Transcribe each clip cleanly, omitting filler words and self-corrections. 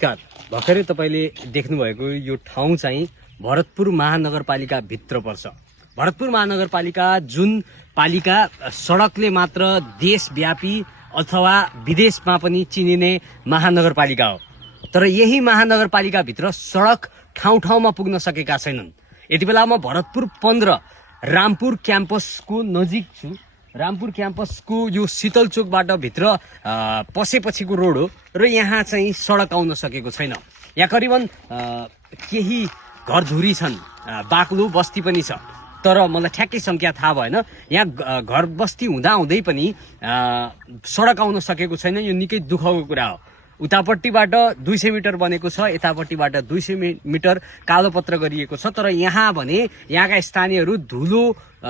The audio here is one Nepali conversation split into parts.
नमस्कार। भर्खरै तपाईले देख्नुभएको यो ठाउँ चाहिँ भरतपुर महानगरपालिका भित्र पर्छ। भरतपुर महानगरपालिका जुन पालिका सडकले मात्र देशव्यापी अथवा विदेशमा पनि चिनिने महानगरपालिका हो, तर यही महानगरपालिका भित्र सडक ठाउँ ठाउँमा पुग्न सकेका छैनन्। यति बेला म भरतपुर 15 रामपुर क्याम्पसको नजिक छु। रामपुर क्याम्पसको यो शीतल चोकबाट भित्र पसेपछिको रोड हो र यहाँ चाहिँ सडक आउन सकेको छैन। यहाँ करिबन केही घरधुरी छन्, बाक्लो बस्ती पनि छ, तर मलाई ठ्याक्कै संख्या थाहा भएन। यहाँ घर बस्ती हुँदा हुँदै पनि सडक आउन सकेको छैन। यो निकै दुःखको कुरा हो। उतापट्टिबाट 200 मिटर बनेको छ, यतापट्टिबाट 200 मिटर कालोपत्र गरिएको छ, तर यहाँ भने यहाँका स्थानीयहरू धुलो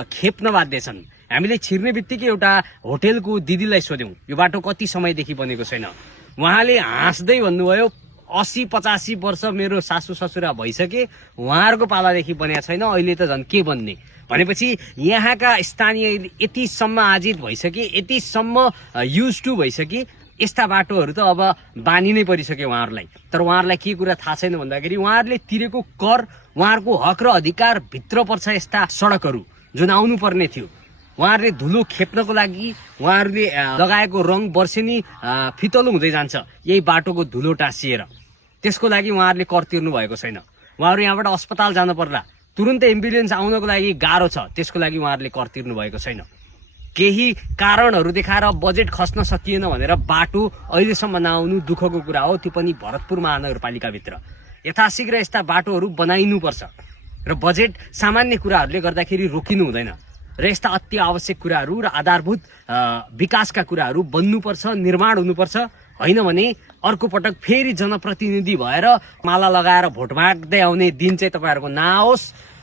खेप्न बाध्य छन्। हामीले छिर्ने बित्तिकै एउटा होटेलको दिदीलाई सोध्यौं, यो बाटो कति समयदेखि बनेको छैन। उहाँले हाँस्दै भन्नुभयो 80-85 वर्ष मेरो सासू ससुरा भइसके, उहाँहरूको पालादेखि बनेको छैन, अहिले त झन् के बन्ने। भनेपछि यहाँका स्थानीय यतिसम्म आजित भइसके, यतिसम्म युज टु भइसके, यस्ता बाटोहरू त अब बानी नै परिसक्यो उहाँहरूलाई। तर उहाँहरूलाई के कुरा थाहा छैन भन्दाखेरि उहाँहरूले तिरेको कर, उहाँहरूको हक र अधिकार भित्र पर्छ यस्ता सडकहरू जुन आउनु पर्ने थियो। उहाँहरूले धुलो खेप्नको लागि उहाँहरूले लगाएको रङ वर्षेनी फितलो हुँदै जान्छ यही बाटोको धुलो टाँसिएर। त्यसको लागि उहाँहरूले कर तिर्नु भएको छैन। उहाँहरू यहाँबाट अस्पताल जानु पर्ला, तुरुन्तै एम्बुलेन्स आउनको लागि गाह्रो छ, त्यसको लागि उहाँहरूले कर तिर्नु भएको छैन। केही कारणहरू देखाएर बजेट खस्न सकिएन भनेर बाटो अहिलेसम्म नआउनु दुःखको कुरा हो, त्यो पनि भरतपुर महानगरपालिकाभित्र। यथाशीघ्र यस्ता बाटोहरू बनाइनुपर्छ र बजेट सामान्य कुराहरूले गर्दाखेरि रोकिनु हुँदैन र यस्ता अति आवश्यक कुराहरू र आधारभूत विकासका कुराहरू बन्नुपर्छ, निर्माण हुनुपर्छ। होइन भने अर्को पटक फेरि जनप्रतिनिधि भएर माला लगाएर भोट माग्दै आउने दिन चाहिँ तपाईँहरूको नआओस्,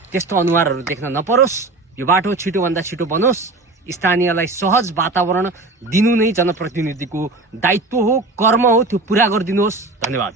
त्यस्तो अनुहारहरू देख्न नपरोस्। यो बाटो छिटोभन्दा छिटो बनोस्। स्थानीयलाई सहज वातावरण दिनु नै जनप्रतिनिधिको दायित्व हो, कर्म हो, त्यो पुरा गरिदिनुहोस्। धन्यवाद।